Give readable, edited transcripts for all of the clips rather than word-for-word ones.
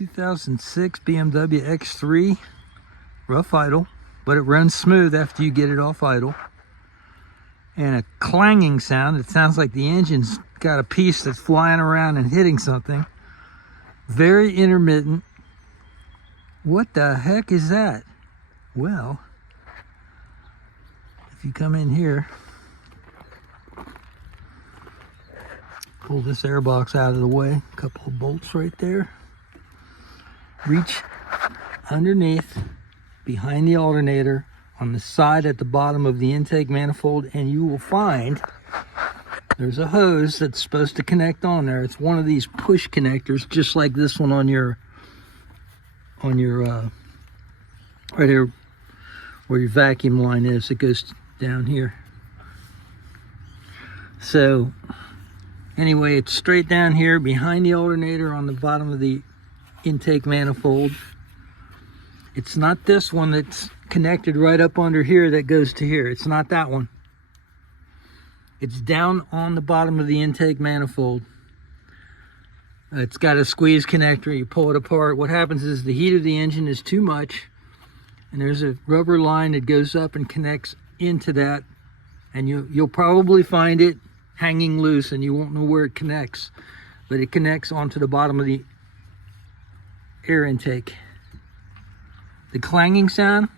2006 BMW X3, rough idle, but it runs smooth after you get it off idle. And a clanging sound. It sounds like the engine's got a piece that's flying around and hitting something. Very intermittent. What the heck is that? Well, if you come in here, pull this air box out of the way, a couple of bolts right there. Reach underneath, behind the alternator, on the side at the bottom of the intake manifold, and you will find there's a hose that's supposed to connect on there. It's one of these push connectors, just like this one on your right here where your vacuum line is. It goes down here. So anyway, it's straight down here behind the alternator on the bottom of the intake manifold. It's not this one that's connected right up under here that goes to here. It's not that one. It's down on the bottom of the intake manifold. It's got a squeeze connector. You pull it apart. What happens is the heat of the engine is too much, and there's a rubber line that goes up and connects into that, and you'll probably find it hanging loose and you won't know where it connects, but it connects onto the bottom of the air intake. The clanging sound,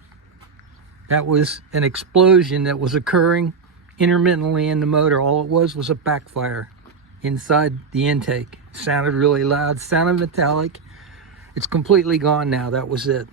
that was an explosion that was occurring intermittently in the motor. All it was a backfire inside the intake. It sounded really loud, sounded metallic. It's completely gone now. That was it.